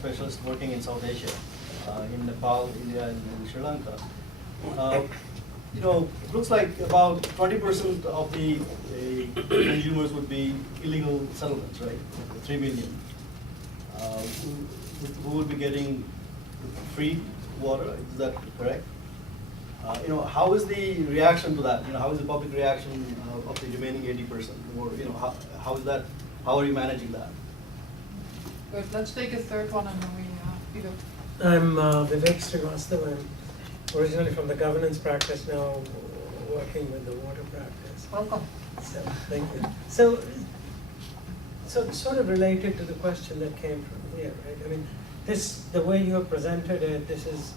specialist working in South Asia, in Nepal, India, and Sri Lanka. It looks like about 20% of the consumers would be illegal settlements, right? 3 million. Who would be getting free water? Is that correct? How is the reaction to that? How is the public reaction of the remaining 80%? Or how is that? How are you managing that? Good. Let's take a third one and then we Peter. I'm Vivek Srivastava. I'm originally from the governance practice, now working with the water practice. Welcome. So, thank you. So sort of related to the question that came from here, right? I mean, the way you have presented it, this is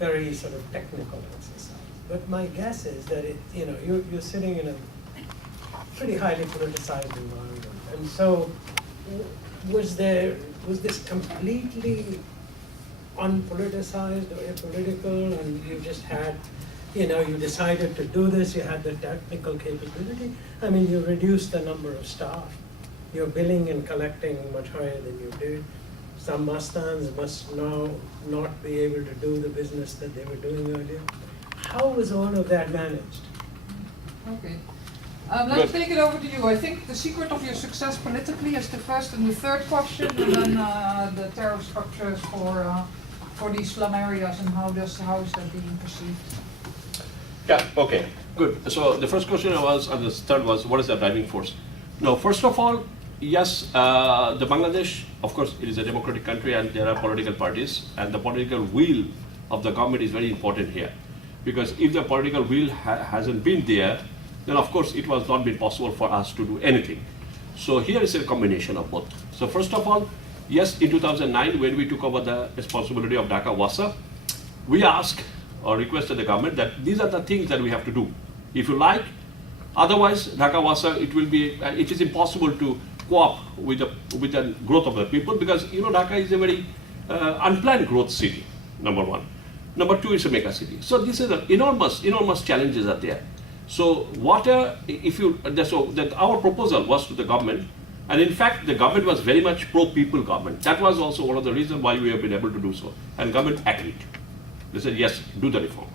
very sort of technical exercise. But my guess is that you're sitting in a pretty highly politicized environment, and so was this completely unpoliticized or apolitical, and you just had, you decided to do this, you had the technical capability? I mean, you reduced the number of staff, you're billing and collecting much higher than you did. Some Mastans must now not be able to do the business that they were doing earlier. How was all of that managed? Okay. Let's take it over to you. I think the secret of your success politically is the first and the third question, and then the tariff structures for these slum areas and how is that being perceived? Yeah, okay, good. So the first question was, and the third was, what is the driving force? No, first of all, yes, the Bangladesh, of course, it is a democratic country and there are political parties, and the political will of the government is very important here. Because if the political will hasn't been there, then of course it was not been possible for us to do anything. So here is a combination of both. So first of all, yes, in 2009, when we took over the responsibility of Dhaka Wasa, we asked or requested the government that these are the things that we have to do. If you like, otherwise Dhaka Wasa, it is impossible to cope with the growth of the people, because Dhaka is a very unplanned growth city, number one. Number two, it's a mega city. So this is enormous challenges are there. So water, our proposal was to the government, and in fact the government was very much pro-people government. That was also one of the reasons why we have been able to do so. And government agreed. They said, yes, do the reform.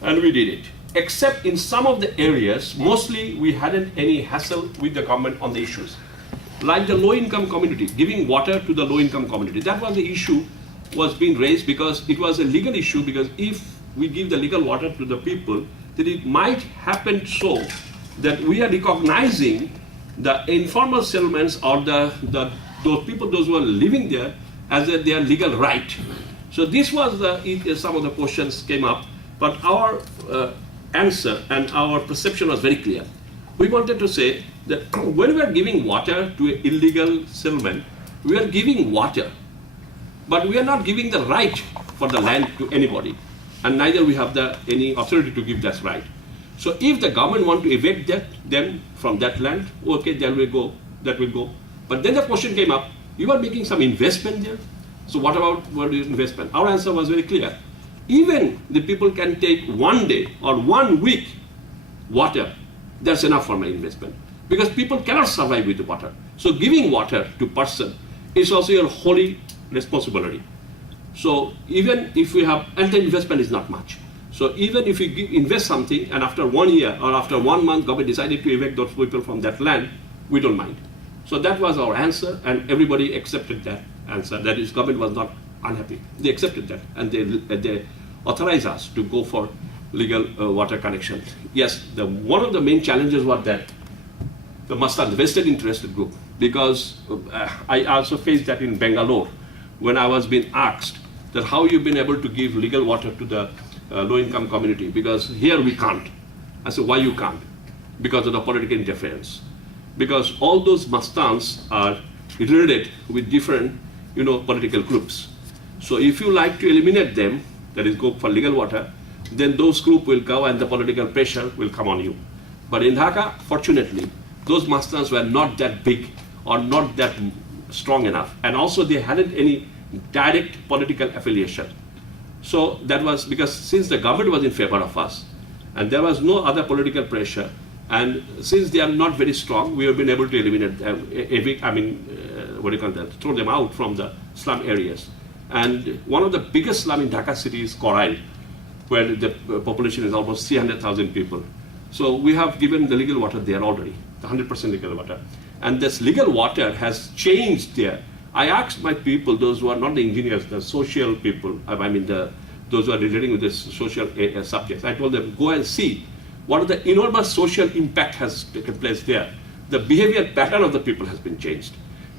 And we did it. Except in some of the areas, mostly we hadn't any hassle with the government on the issues. Like the low-income community, giving water to the low-income community. That was the issue was being raised because it was a legal issue, because if we give the legal water to the people, then it might happen so that we are recognizing the informal settlements or those people, those who are living there, as their legal right. So this was some of the questions came up, but our answer and our perception was very clear. We wanted to say that when we are giving water to an illegal settlement, we are giving water, but we are not giving the right for the land to anybody, and neither we have any authority to give that right. So if the government want to evict them from that land, okay, that will go. But then the question came up, you are making some investment there, so what about investment? Our answer was very clear. Even the people can take 1 day or 1 week water, that's enough for my investment. Because people cannot survive with the water. So giving water to person is also your holy responsibility. So even if we have, and the investment is not much. So even if you invest something and after 1 year or after 1 month government decided to evict those people from that land, we don't mind. So that was our answer, and everybody accepted that answer. That is, government was not unhappy. They accepted that, and they authorized us to go for legal water connection. Yes, one of the main challenges was that the Mastan, the vested interested group, because I also faced that in Bangalore when I was being asked that how you've been able to give legal water to the low-income community, because here we can't. I said, why you can't? Because of the political interference. Because all those Mastans are related with different, political groups. So if you like to eliminate them, that is go for legal water, then those groups will go and the political pressure will come on you. But in Dhaka, fortunately, those Mastans were not that big or not that strong enough. And also they hadn't any direct political affiliation. So that was because since the government was in favor of us and there was no other political pressure, and since they are not very strong, we have been able to eliminate them, throw them out from the slum areas. And one of the biggest slum in Dhaka city is Korail, where the population is almost 300,000 people. So we have given the legal water there already, the 100% legal water. And this legal water has changed there. I asked my people, those who are not the engineers, the social people, those who are relating with this social subjects, I told them, go and see what the enormous social impact has taken place there. The behavior pattern of the people has been changed.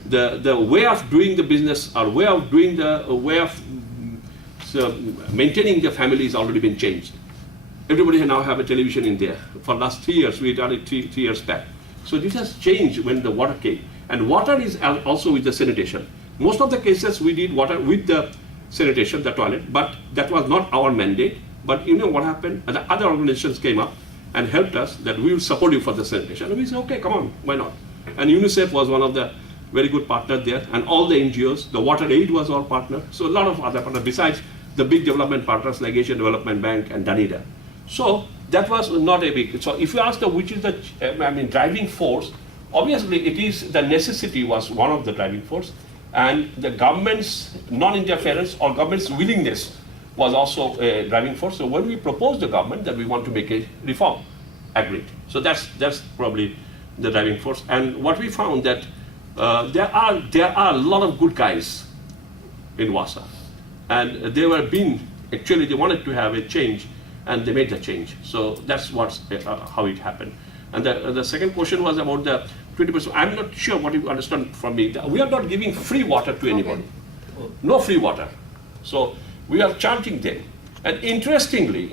The way of doing the business or way of maintaining the family has already been changed. Everybody now have a television in there. For last 3 years, we done it three years back. So this has changed when the water came. And water is also with the sanitation. Most of the cases we did water with the sanitation, the toilet, but that was not our mandate. But you know what happened? The other organizations came up and helped us that we will support you for the sanitation. And we said, okay, come on, why not? And UNICEF was one of the very good partners there, and all the NGOs, the Water Aid was our partner. So a lot of other partners, besides the big development partners like Asian Development Bank and Danida. So that was not a big, so if you ask which is the driving force, obviously it is the necessity was one of the driving force, and the government's non-interference or government's willingness was also a driving force. So when we proposed the government that we want to make a reform, agreed. So that's probably the driving force. And what we found that there are a lot of good guys in Wasa, and they wanted to have a change, and they made the change. So that's how it happened. And the second question was about the 20%. I'm not sure what you understand from me. We are not giving free water to anybody. Okay. No free water. So we are charging them. And interestingly,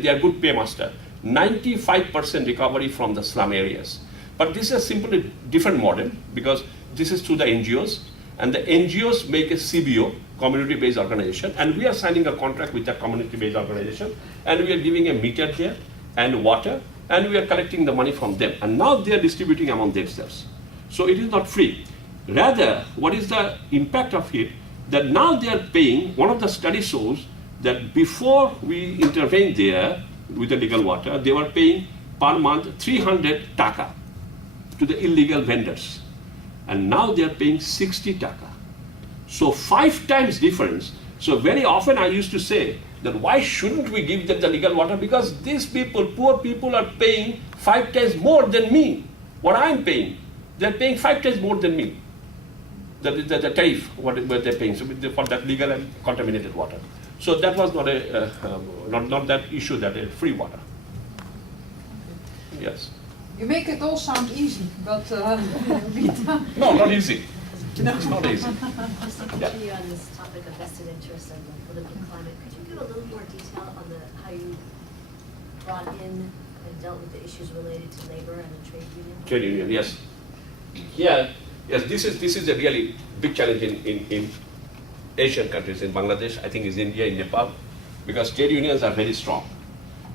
they are good paymaster. 95% recovery from the slum areas. But this is simply different model because this is through the NGOs. And the NGOs make a CBO, community-based organization, and we are signing a contract with that community-based organization, and we are giving a meter there and water, and we are collecting the money from them. And now they are distributing among themselves. So it is not free. Rather, what is the impact of it? That now they are paying, one of the studies shows that before we intervened there with the legal water, they were paying per month 300 taka to the illegal vendors. And now they are paying 60 taka. So 5 times difference. So very often I used to say that why shouldn't we give them the legal water? Because these people, poor people, are paying 5 times more than me. What I'm paying, they're paying 5 times more than me. The tariff, what they're paying for that legal and contaminated water. So that was not that issue, that free water. Yes. You make it all sound easy, but Rita. No, not easy. It's not easy. Just to continue on this topic of vested interest and the political climate, could you give a little more detail on how you brought in and dealt with the issues related to labor and the trade union? Trade union, yes. Yeah, yes. This is a really big challenge in Asian countries, in Bangladesh, I think is India, in Nepal, because trade unions are very strong.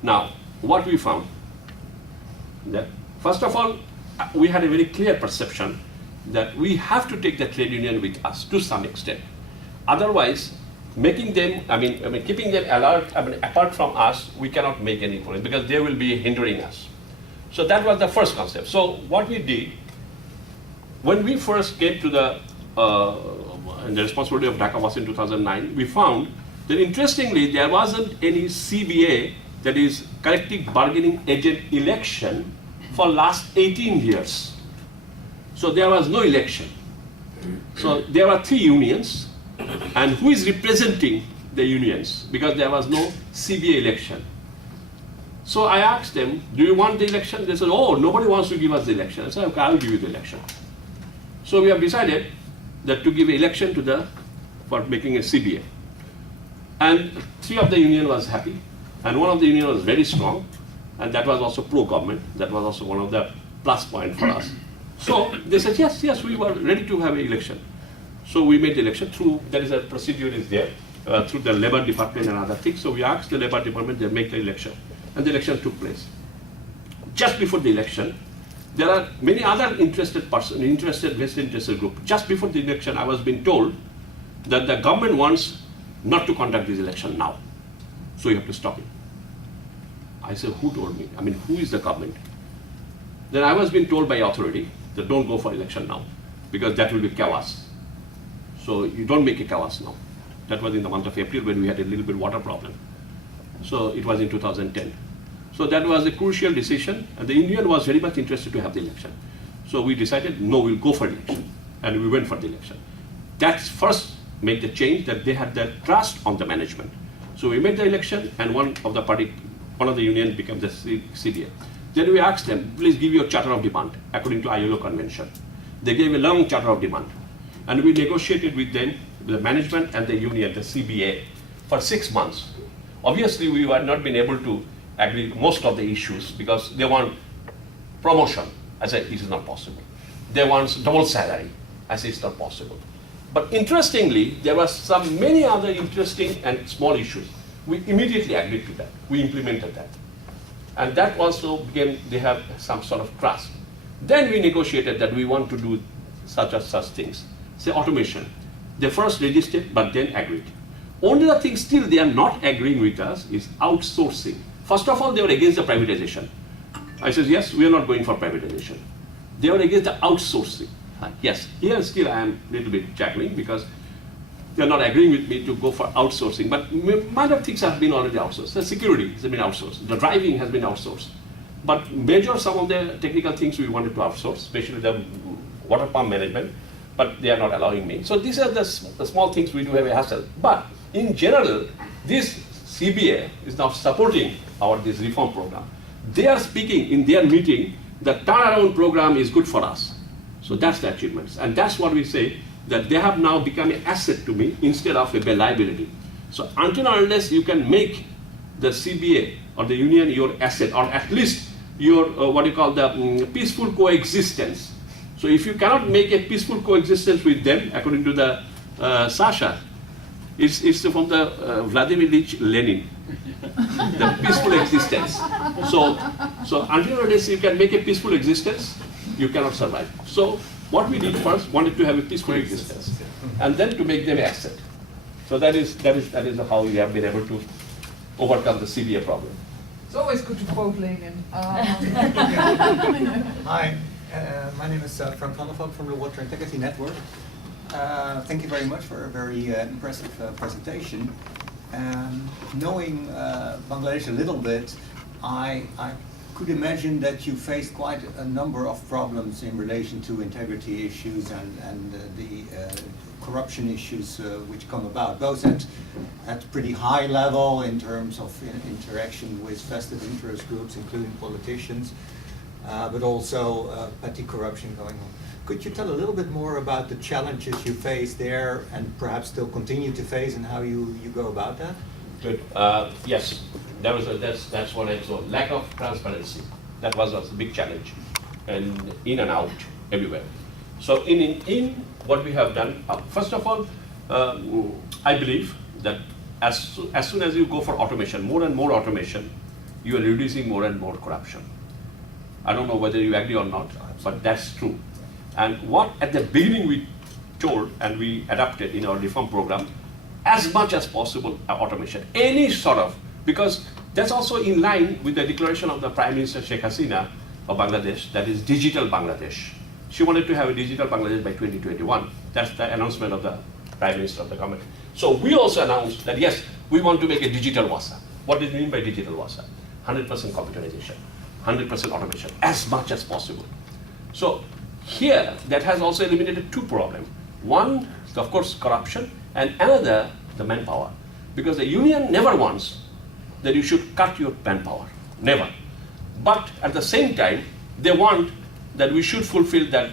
Now, what we found that first of all, we had a very clear perception that we have to take the trade union with us to some extent. Otherwise, making them, keeping them alert, apart from us, we cannot make any progress because they will be hindering us. So that was the first concept. So what we did, when we first came to the responsibility of Dhaka was in 2009, we found that interestingly, there wasn't any CBA, that is collective bargaining agent election, for last 18 years. So there was no election. So there were 3 unions, and who is representing the unions? Because there was no CBA election. So I asked them, do you want the election? They said, oh, nobody wants to give us the election. I said, okay, I'll give you the election. So we have decided that to give election for making a CBA. And 3 of the union was happy, and 1 of the union was very strong, and that was also pro-government. That was also one of the plus points for us. So they said, yes, we were ready to have an election. So we made the election through, there is a procedure is there, through the labor department and other things. So we asked the labor department to make the election, and the election took place. Just before the election, there are many other vested interested group. Just before the election, I was being told that the government wants not to conduct this election now. So you have to stop it. I said, who told me? Who is the government? Then I was being told by authority that don't go for election now, because that will be chaos. So you don't make a kawas now. That was in the month of April when we had a little bit water problem. So it was in 2010. So that was a crucial decision, and the union was very much interested to have the election. So we decided, no, we'll go for the election, and we went for the election. That first made the change that they had their trust on the management. So we made the election, and one of the union became the CBA. Then we asked them, please give your charter of demand according to ILO convention. They gave a long charter of demand, and we negotiated with them, the management and the union, the CBA, for 6 months. Obviously, we had not been able to agree most of the issues because they want promotion. I said, this is not possible. They want double salary. I said, it's not possible. But interestingly, there were many other interesting and small issues. We immediately agreed to that. We implemented that. And that also became, they have some sort of trust. Then we negotiated that we want to do such things. Say automation. They first resisted, but then agreed. Only the thing still they are not agreeing with us is outsourcing. First of all, they were against the privatization. I said, yes, we are not going for privatization. They were against the outsourcing. Yes, here still I am a little bit juggling because they are not agreeing with me to go for outsourcing. But minor things have been already outsourced. The security has been outsourced. The driving has been outsourced. But some of the technical things we wanted to outsource, especially the water pump management, but they are not allowing me. So these are the small things we do have a hassle. But in general, this CBA is now supporting this reform program. They are speaking in their meeting, the turnaround program is good for us. So that's the achievements. And that's what we say, that they have now become an asset to me instead of a liability. So until or unless you can make the CBA or the union your asset, or at least your, peaceful coexistence. So if you cannot make a peaceful coexistence with them, according to the Sasha, it's from the Vladimir Ilyich Lenin, the peaceful existence. So until or unless you can make a peaceful existence, you cannot survive. So what we did first, wanted to have a peaceful existence, and then to make them asset. So that is how we have been able to overcome the CBA problem. It's always good to quote Lenin. Hi, my name is Frank van der Valk from the Water Integrity Network. Thank you very much for a very impressive presentation. Knowing Bangladesh a little bit, I could imagine that you faced quite a number of problems in relation to integrity issues and the corruption issues which come about, both at pretty high level in terms of interaction with vested interest groups, including politicians, but also petty corruption going on. Could you tell a little bit more about the challenges you face there and perhaps still continue to face, and how you go about that? Good. Yes, that's what I saw. Lack of transparency. That was a big challenge, and in and out everywhere. So in what we have done, first of all, I believe that as soon as you go for automation, more and more automation, you are reducing more and more corruption. I don't know whether you agree or not, but that's true. And what at the beginning we told and we adapted in our reform program, as much as possible automation, any sort of, because that's also in line with the declaration of the Prime Minister Sheikh Hasina of Bangladesh, that is digital Bangladesh. She wanted to have a digital Bangladesh by 2021. That's the announcement of the Prime Minister of the government. So we also announced that yes, we want to make a digital WASA. What do you mean by digital WASA? 100% computerization, 100% automation, as much as possible. So here, that has also eliminated two problems. One, of course, corruption, and another, the manpower. Because the union never wants that you should cut your manpower, never. But at the same time, they want that we should fulfill that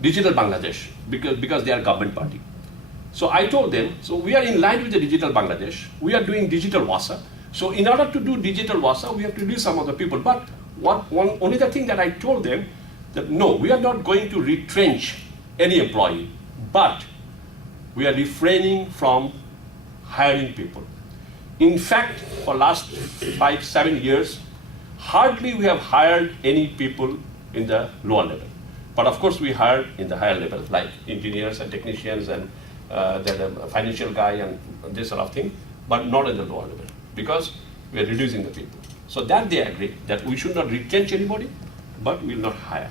digital Bangladesh, because they are government party. So I told them, so we are in line with the digital Bangladesh, we are doing digital WASA. So in order to do digital WASA, we have to do some of the people. But only the thing that I told them, that no, we are not going to retrench any employee, but we are refraining from hiring people. In fact, for last 5-7 years, hardly we have hired any people in the lower level. But of course we hired in the higher level, like engineers and technicians and the financial guy and this sort of thing, but not in the lower level, because we are reducing the people. So that they agree that we should not retrench anybody, but we will not hire.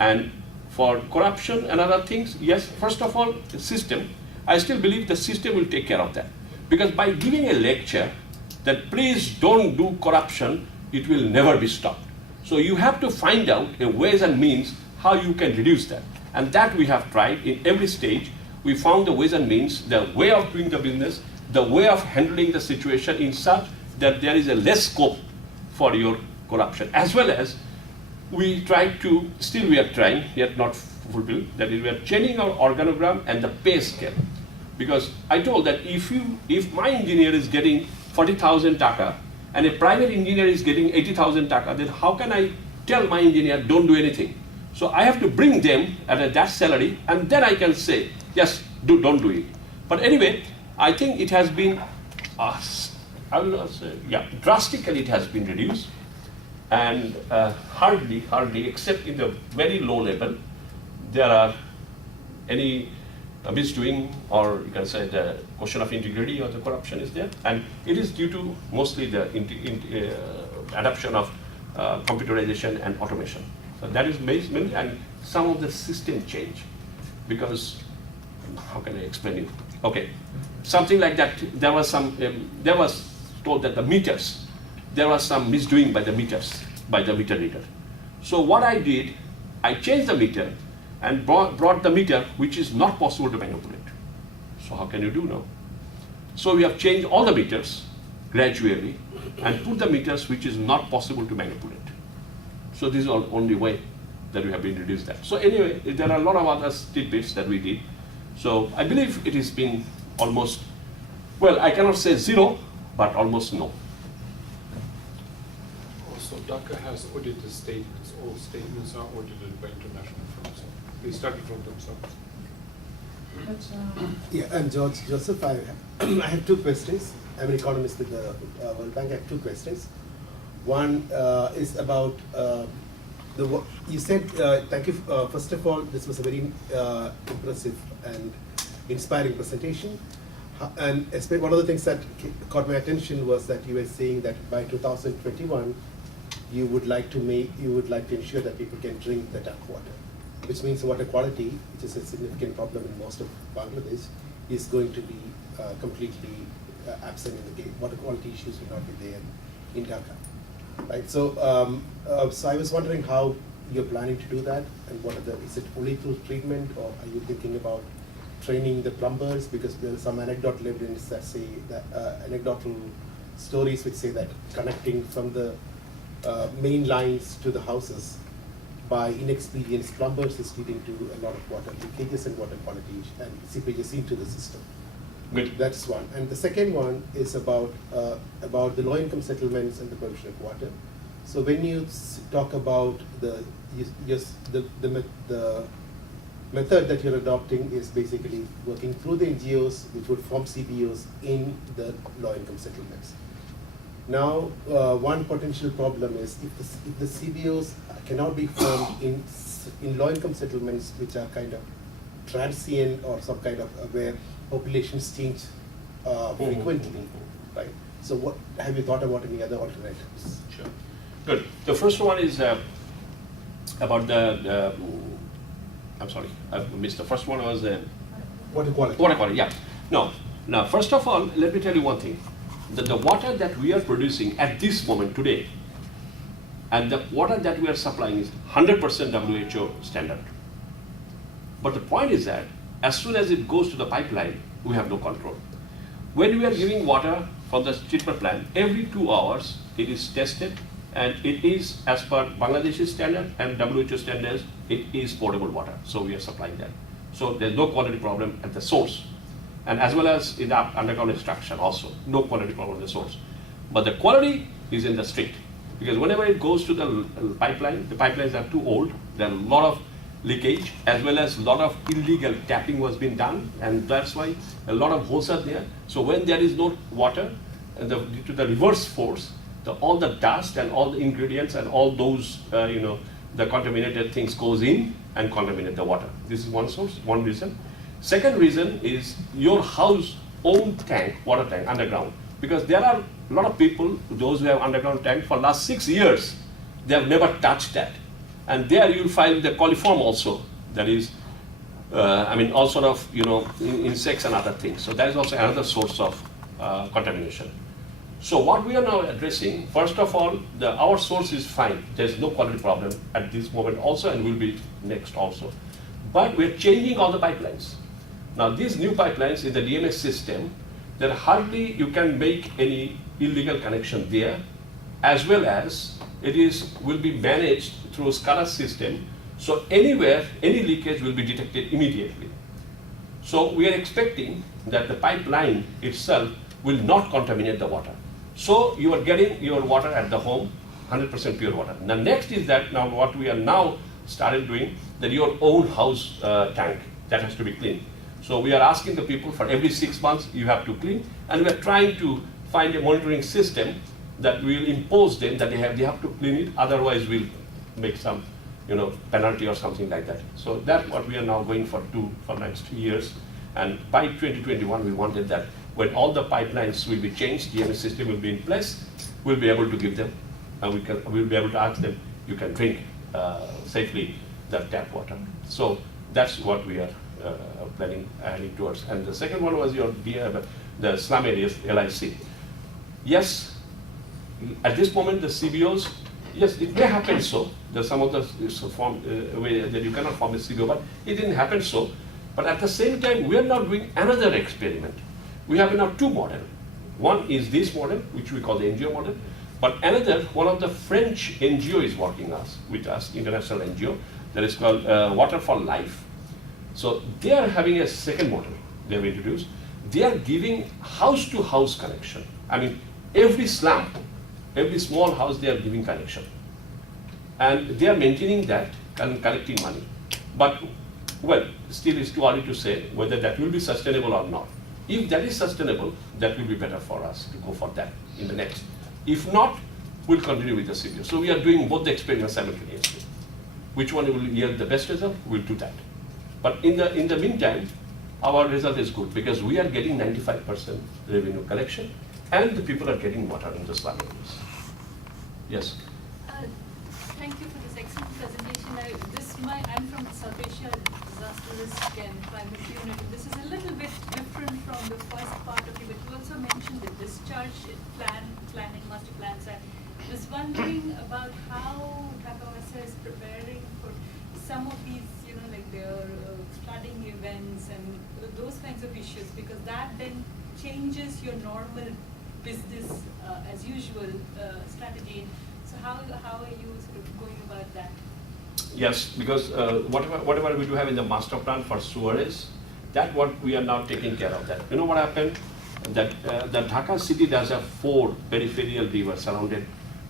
And For corruption and other things, yes, first of all, the system, I still believe the system will take care of that. Because by giving a lecture that please don't do corruption, it will never be stopped. So you have to find out a ways and means how you can reduce that. And that we have tried in every stage. We found the ways and means, the way of doing the business, the way of handling the situation in such that there is a less scope for your corruption. As well as we try to, still we are trying, yet not fulfilled, that is we are changing our organogram and the pay scale. Because I told that if my engineer is getting 40,000 taka and a private engineer is getting 80,000 taka, then how can I tell my engineer don't do anything? So I have to bring them at that salary, and then I can say, yes, don't do it. But anyway, I think it has been, I will not say, yeah, drastically it has been reduced. And hardly, except in the very low level, there are any misdoing, or you can say the question of integrity or the corruption is there. And it is due to mostly the adoption of computerization and automation. So that is basement, and some of the system change. Because, how can I explain it? Okay, something like that, there was told that the meters, there was some misdoing by the meters, by the meter reader. So what I did, I changed the meter and brought the meter which is not possible to manipulate. So how can you do now? So we have changed all the meters gradually and put the meters which is not possible to manipulate. So this is the only way that we have been reduced that. So anyway, there are a lot of other tidbits that we did. So I believe it has been almost, well, I cannot say zero, but almost no. Also, Dhaka has audited statements. All statements are audited by international firms. They study from themselves. That's, Yeah, I'm George Joseph. I have two questions. I'm an economist with the World Bank. I have two questions. One is about you said, thank you, first of all, this was a very impressive and inspiring presentation. And one of the things that caught my attention was that you were saying that by 2021, you would like to ensure that people can drink the tap water, which means water quality, which is a significant problem in most of Bangladesh, is going to be completely absent in the game. Water quality issues will not be there in Dhaka. Right, so so I was wondering how you're planning to do that, and is it only through treatment, or are you thinking about training the plumbers? Because there are some anecdotal evidence that say that anecdotal stories which say that connecting from the main lines to the houses by inexperienced plumbers is leading to a lot of water leakages and water quality and seepages into the system. Good. That's one. And the second one is about the low-income settlements and the provision of water. So when you talk about the method that you're adopting is basically working through the NGOs, which would form CBOs in the low-income settlements. Now, one potential problem is if the CBOs cannot be formed in low-income settlements, which are kind of transient or some kind of where populations change frequently, right? So what have you thought about any other alternatives? Sure. Good. The first one is about the I'm sorry, I missed the first one was Water quality. water quality. Yeah. No. Now, first of all, let me tell you one thing. The water that we are producing at this moment today, and the water that we are supplying is 100% WHO standard. But the point is that as soon as it goes to the pipeline, we have no control. When we are giving water from the treatment plant, every 2 hours it is tested, and it is as per Bangladeshi standard and WHO standards, it is potable water. So we are supplying that. So there's no quality problem at the source. And as well as in the underground extraction also, no quality problem at the source. But the quality is in the street. Because whenever it goes to the pipeline, the pipelines are too old, there are a lot of leakage, as well as a lot of illegal tapping was being done, and that's why a lot of holes are there. So when there is no water, due to the reverse force, all the dust and all the ingredients and all those, the contaminated things goes in and contaminate the water. This is one source, one reason. Second reason is your house own tank, water tank, underground. Because there are a lot of people, those who have underground tank for last 6 years, they have never touched that. And there you'll find the coliform also. That is, I mean, all sort of, insects and other things. So that is also another source of contamination. So what we are now addressing, first of all, our source is fine. There's no quality problem at this moment also, and will be next also. But we're changing all the pipelines. Now these new pipelines in the DMS system, there hardly you can make any illegal connection there, as well as will be managed through a SCADA system. So anywhere, any leakage will be detected immediately. So we are expecting that the pipeline itself will not contaminate the water. So you are getting your water at the home, 100% pure water. The next is that now what we are now started doing, that your own house tank, that has to be cleaned. So we are asking the people for every 6 months you have to clean, and we are trying to find a monitoring system that will impose them that they have to clean it, otherwise we'll make some penalty or something like that. So that's what we are now going for next 2 years. And by 2021 we wanted that when all the pipelines will be changed, DMS system will be in place, we'll be able to give them, and we'll be able to ask them, you can drink safely that tap water. So that's what we are planning heading towards. And the second one was the slum areas, LIC. Yes, at this moment the CBOs, yes, it may happen so. There's some of the way that you cannot form a CBO, but it didn't happen so. But at the same time, we are now doing another experiment. We have now 2 models. One is this model, which we call the NGO model, but another, one of the French NGO is working with us, international NGO, that is called Water for Life. So they are having a second model they have introduced. They are giving house-to-house connection. I mean, every slum, every small house, they are giving connection. And they are maintaining that and collecting money. But, well, still it's too early to say whether that will be sustainable or not. If that is sustainable, that will be better for us to go for that in the next. If not, we'll continue with the CBO. So we are doing both the experiments simultaneously. Which one will yield the best result, we'll do that. But in the meantime, our result is good because we are getting 95% revenue collection and the people are getting water in the slum areas. Yes? Thank you for this excellent presentation. I'm from the South Asia Disaster Risk and Climate Unit, and this is a little bit different from the first part of it, but you also mentioned the discharge planning, master plans. I was wondering about how Dhaka is preparing for some of these, like their flooding events and those kinds of issues, because that then changes your normal business as usual strategy. So how are you sort of going about that? Yes, because whatever we do have in the master plan for sewerage, that what we are now taking care of that. You know what happened? That Dhaka city does have 4 peripheral rivers surrounded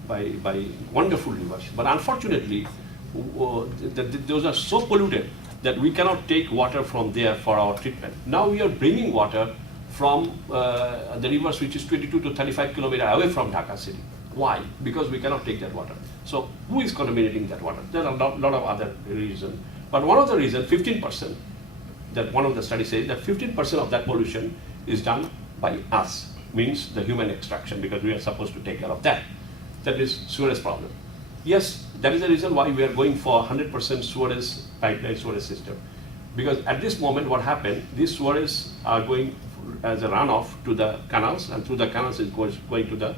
by wonderful rivers. But unfortunately, those are so polluted that we cannot take water from there for our treatment. Now we are bringing water from the rivers which is 22 to 35 kilometers away from Dhaka city. Why? Because we cannot take that water. So who is contaminating that water? There are a lot of other reasons. But one of the reasons, 15%, that one of the studies says that 15% of that pollution is done by us, means the human extraction, because we are supposed to take care of that. That is sewerage problem. Yes, that is the reason why we are going for 100% sewerage pipeline sewerage system. Because at this moment what happened, these sewerage are going as a runoff to the canals, and through the canals is going to the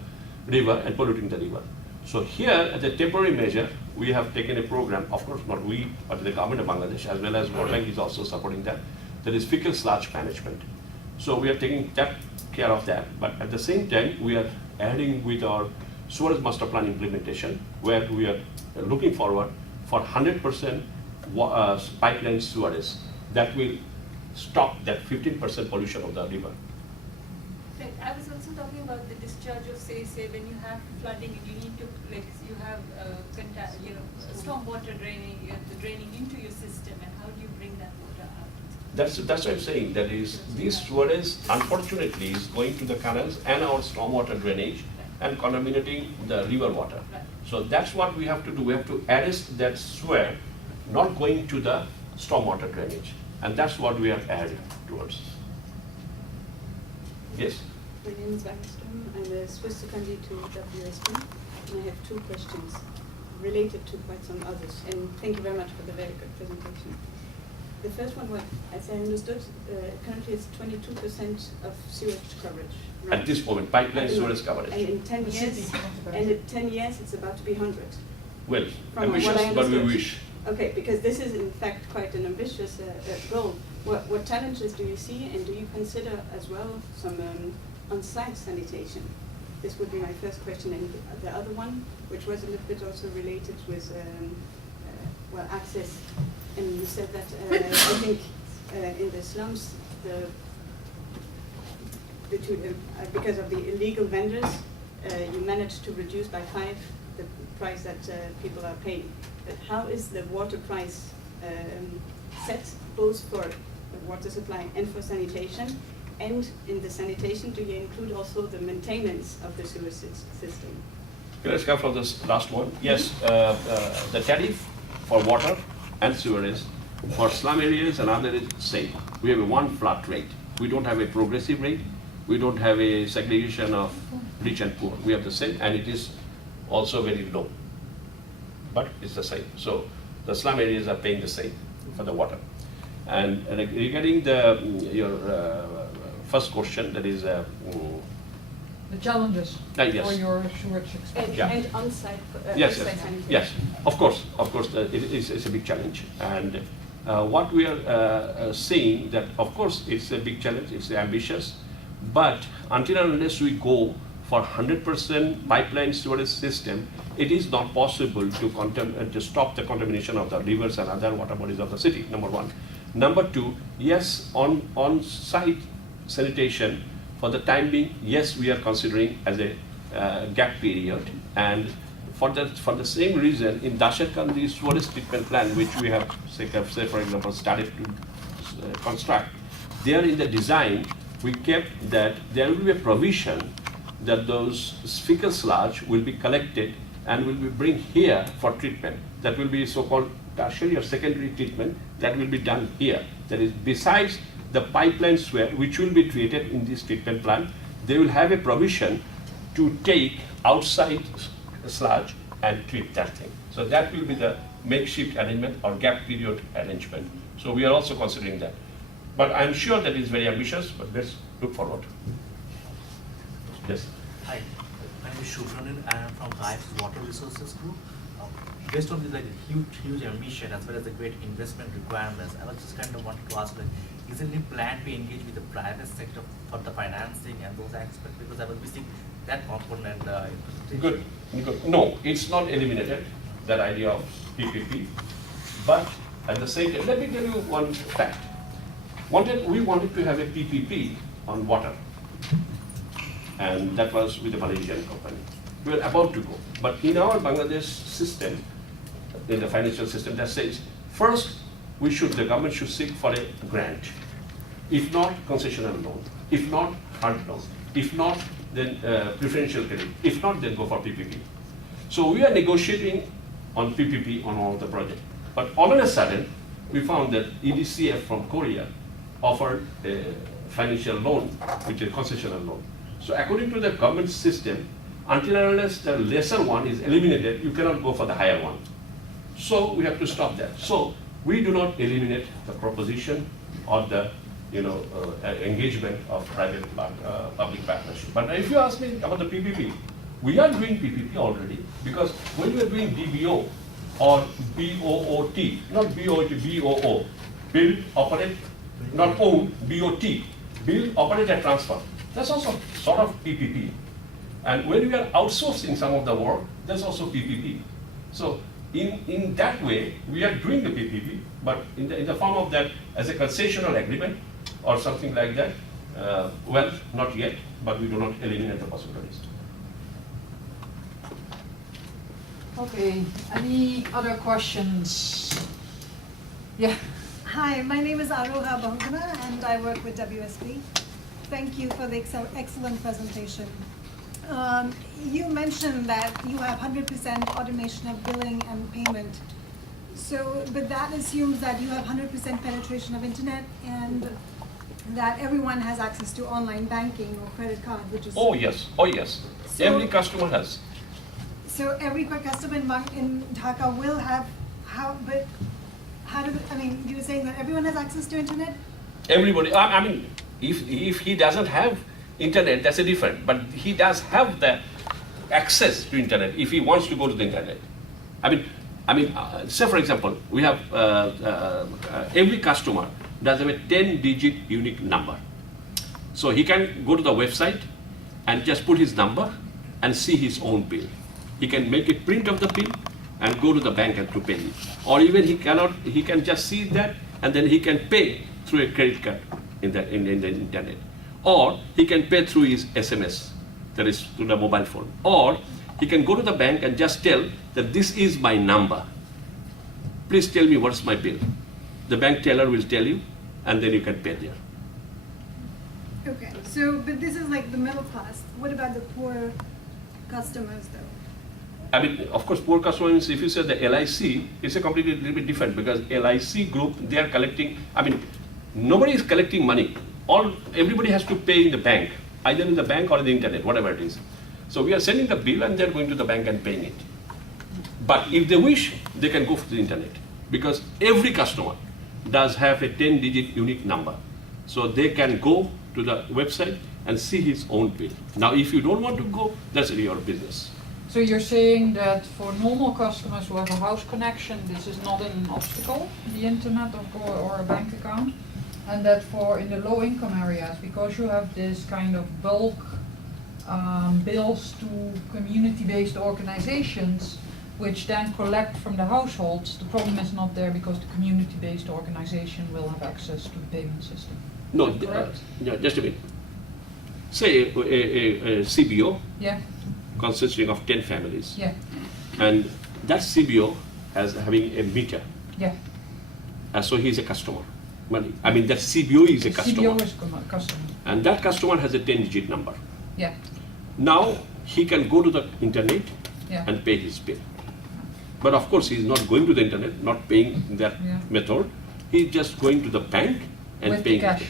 river and polluting the river. So here, as a temporary measure, we have taken a program, of course not we, but the government of Bangladesh, as well as World Bank is also supporting that is fecal sludge management. So we are taking care of that, but at the same time, we are adding with our sewerage master plan implementation, where we are looking forward for 100% pipeline sewerage that will stop that 15% pollution of the river. Right. I was also talking about the discharge of, say when you have flooding and you need to, you have storm water draining, the draining into your system, and how do you bring that water out? That's what I'm saying. That is, this sewerage unfortunately is going to the canals and our stormwater drainage and contaminating the river water. Right. So that's what we have to do. We have to arrest that sewer not going to the stormwater drainage, and that's what we are adding towards. Yes. My name is Backstrom. I'm a Swiss secondee to WSP, and I have 2 questions related to quite some others. And thank you very much for the very good presentation. The first one, as I understood, currently it's 22% of sewage coverage. right? At this moment, pipeline And sewerage coverage. And in 10 The years, city wants about and in 10 years, it's about to be 100. Well, From ambitious, what I but we understood. wish. Okay, because this is in fact quite an ambitious goal. What challenges do you see, and do you consider as well some on-site sanitation? This would be my first question. And the other one, which was a little bit also related with well, access, and you said that I think in the slums, because of the illegal vendors, you managed to reduce by 5 the price that people are paying. But how is the water price set, both for the water supply and for sanitation? And in the sanitation, do you include also the maintenance of the sewer system? Let's come from this last one. Yes, the tariff for water and sewerage for slum areas and other is same. We have a one flat rate. We don't have a progressive rate. We don't have a segregation of rich and poor. We have the same, and it is also very low. But it's the same. So the slum areas are paying the same for the water. And regarding your first question, that is the challenges yes. for your sewage expansion. Yeah. And on-site Yes, on-site yes, sanitation? yes. Of course, it's a big challenge. And what we are seeing that, of course, it's a big challenge. It's ambitious, but until and unless we go for 100% pipeline sewerage system, it is not possible to stop the contamination of the rivers and other water bodies of the city. Number one. Number two, yes, on-site sanitation for the time being, yes, we are considering as a gap period, and for the same reason, in Dasharkandi sewerage treatment plan, which we have, say for example, started to construct, there in the design, we kept that there will be a provision that those fecal sludge will be collected and will be bring here for treatment. That will be so-called tertiary or secondary treatment that will be done here. That is, besides the pipeline sewer, which will be treated in this treatment plant, they will have a provision to take outside sludge and treat that thing. So that will be the makeshift arrangement or gap period arrangement. So we are also considering that. But I'm sure that is very ambitious, but let's look forward. Yes. Hi, my name is Shubhanan and I'm from Hive's Water Resources Group. Based on the huge ambition as well as the great investment requirements, I was just kind of wanted to ask, is there any plan to engage with the private sector for the financing and those aspects? Because I was missing that component. Good. No, it's not eliminated, that idea of PPP. But at the same time, let me tell you one fact. We wanted to have a PPP on water. And that was with the Malaysian company. We were about to go. But in our Bangladesh system, in the financial system, that says, first, the government should seek for a grant. If not, concessional loan. If not, hard loan. If not, then preferential credit. If not, then go for PPP. So we are negotiating on PPP on all the project. But all of a sudden, we found that EDCF from Korea offered a financial loan, which is a concessional loan. So according to the government system, until and unless the lesser one is eliminated, you cannot go for the higher one. So we have to stop that. So we do not eliminate the proposition or the engagement of private public partnership. But if you ask me about the PPP, we are doing PPP already, because when you are doing DBO or BOOT, not BOOT, BOO, build, operate, not own, BOT, build, operate and transfer. That's also sort of PPP. And when we are outsourcing some of the work, that's also PPP. So in that way, we are doing the PPP, but in the form of that as a concessional agreement or something like that. Well, not yet, but we do not eliminate the possibilities. Okay, any other questions? Yeah. Hi, my name is Aroha Bangana and I work with WSP. Thank you for the excellent presentation. You mentioned that you have 100% automation of billing and payment. So, but that assumes that you have 100% penetration of internet and that everyone has access to online banking or credit card, which is... Oh yes, so, every customer has. So every customer in Dhaka will have, how do, I mean, you were saying that everyone has access to internet? Everybody, I mean, if he doesn't have internet, that's a different, but he does have the access to internet if he wants to go to the internet. Say for example, we have every customer does have a 10-digit unique number. So he can go to the website and just put his number and see his own bill. He can make a print of the bill and go to the bank and to pay it. Or even he can just see that and then he can pay through a credit card in the internet. Or he can pay through his SMS, that is through the mobile phone. Or he can go to the bank and just tell that this is my number. Please tell me what's my bill. The bank teller will tell you and then you can pay there. Okay, so, but this is like the middle class. What about the poor customers though? I mean, of course, poor customers, if you say the LIC, it's a completely little bit different because LIC group, they are collecting, I mean, nobody is collecting money. Everybody has to pay in the bank, either in the bank or in the internet, whatever it is. So we are sending the bill and they're going to the bank and paying it. But if they wish, they can go to the internet because every customer does have a 10-digit unique number. So they can go to the website and see his own bill. Now, if you don't want to go, that's your business. So you're saying that for normal customers who have a house connection, this is not an obstacle, the internet or a bank account, and that for in the low income areas, because you have this kind of bulk bills to community-based organizations, which then collect from the households, the problem is not there because the community-based organization will have access to the payment system. No, Is that correct? just a minute. Say a CBO Yeah, consisting of 10 families. yeah, And that CBO has having a meter. yeah. So he's a customer. I mean, that CBO is a customer. CBO is customer. And that customer has a 10-digit number. Yeah, Now he can go to the internet yeah. and pay his bill. But of course, he's not going to the internet, not paying that Yeah. method. He's just going to the bank and With the paying cash.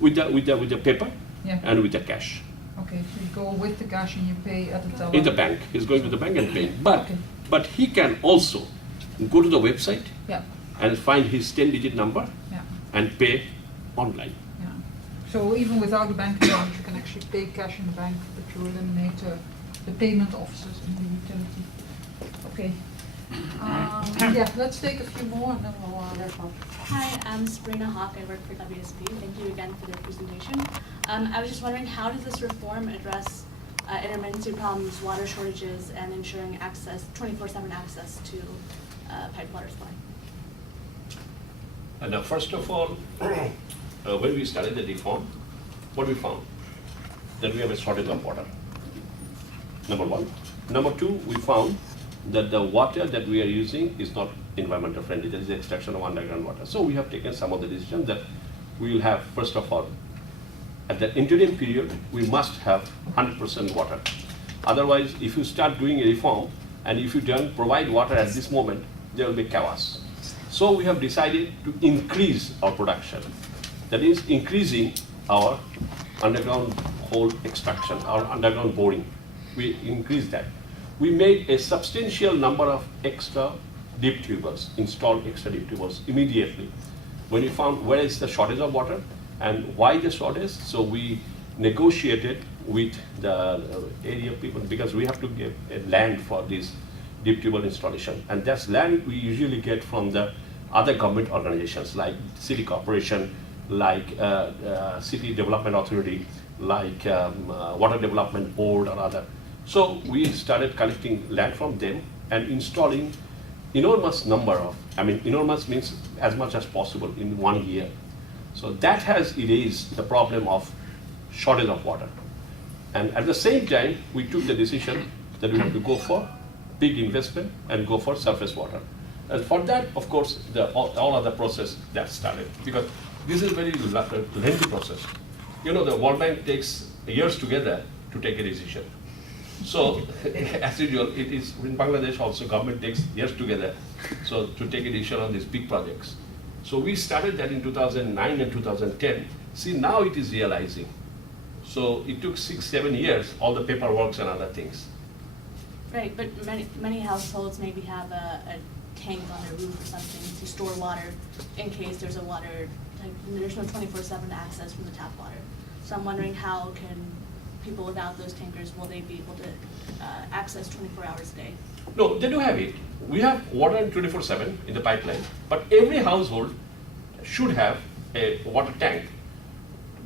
with the paper Yeah. and with the cash. Okay, so you go with the cash and you pay at the teller. In the bank, he's going to the bank and paying. Okay. But he can also go to the website Yeah, and find his 10-digit number yeah, and pay online. yeah. So even without a bank account, you can actually pay cash in the bank, but you eliminate the payment offices in the utility. Okay. Yeah, let's take a few more and then we'll wrap up. Hi, I'm Sabrina Hawk. I work for WSP. Thank you again for the presentation. I was just wondering, how does this reform address intermittency problems, water shortages, and ensuring access, 24/7 access to piped water supply? And first of all, when we started the reform, what we found? That we have a shortage of water. Number one. Number two, we found that the water that we are using is not environmental friendly. There is extraction of underground water. So we have taken some of the decisions that we will have, first of all, at the interim period, we must have 100% water. Otherwise, if you start doing a reform and if you don't provide water at this moment, there will be chaos. So we have decided to increase our production. That is increasing our underground hole extraction, our underground boring. We increased that. We made a substantial number of extra deep tubers, installed extra deep tubers immediately. When we found where is the shortage of water and why the shortage, so we negotiated with the area people because we have to get a land for this deep tuber installation. And that's land we usually get from the other government organizations like city corporation, like city development authority, like water development board or other. So we started collecting land from them and installing enormous number of, enormous means as much as possible in 1 year. So that has erased the problem of shortage of water. And at the same time, we took the decision that we have to go for big investment and go for surface water. And for that, of course, all other process that started, because this is very lengthy process. You know, the World Bank takes years together to take a decision. So, as usual, it is in Bangladesh also government takes years together so to take a decision on these big projects. So we started that in 2009 and 2010. See, now it is realizing. So it took 6-7 years, all the paperwork and other things. Right, but many households maybe have a tank on their roof or something to store water in case there's a water, like, there's no 24/7 access from the tap water. So I'm wondering how can people without those tankers, will they be able to access 24 hours a day? No, they do have it. We have water 24/7 in the pipeline, but every household should have a water tank.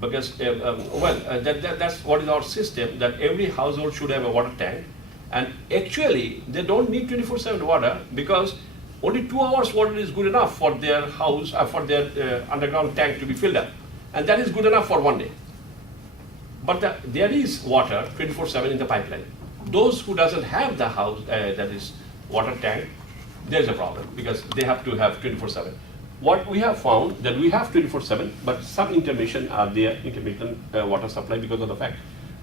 Because, that's what is our system, that every household should have a water tank. And actually, they don't need 24/7 water because only 2 hours water is good enough for their house, for their underground tank to be filled up. And that is good enough for one day. But there is water 24/7 in the pipeline. Those who doesn't have the house, that is water tank, there's a problem because they have to have 24/7. What we have found that we have 24/7, but some intermittent water supply because of the fact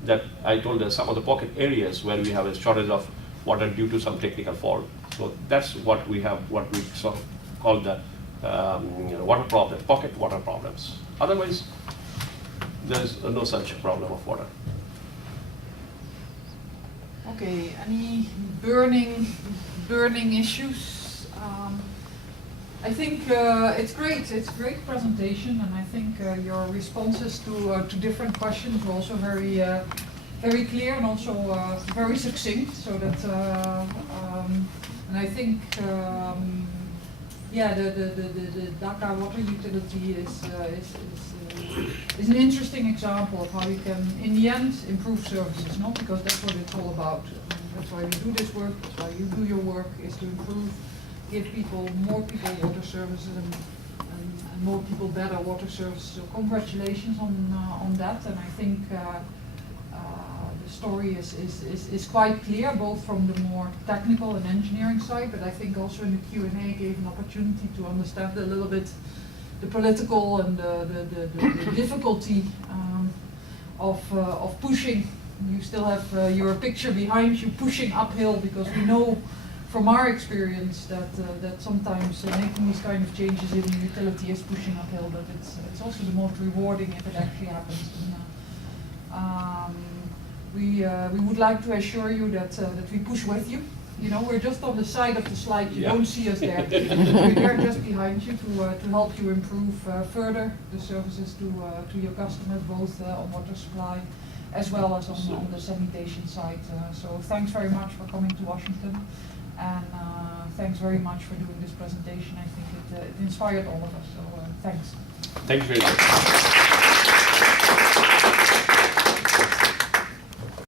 that I told you some of the pocket areas where we have a shortage of water due to some technical fault. So that's what we have, what we call the water problem, pocket water problems. Otherwise, there is no such problem of water. Okay, any burning issues? I think it's great. It's a great presentation, and I think your responses to different questions were also very clear and also very succinct. So that, and I think, yeah, the Dhaka water utility is an interesting example of how you can, in the end, improve services. Not because that's what it's all about. That's why we do this work. That's why you do your work, is to improve. Give more people water services and more people better water services. So congratulations on that. And I think the story is quite clear, both from the more technical and engineering side, but I think also in the Q&A gave an opportunity to understand a little bit the political and the difficulty of pushing. You still have your picture behind you, pushing uphill, because we know from our experience that sometimes making these kind of changes in the utility is pushing uphill, but it's also the most rewarding if it actually happens. And, we would like to assure you that we push with you. You know, we're just on the side of the slide. You don't see us there. We're there just behind you to help you improve further the services to your customers, both on water supply as well as on the sanitation side. So thanks very much for coming to Washington. And thanks very much for doing this presentation. I think it inspired all of us, so thanks. Thank you very much.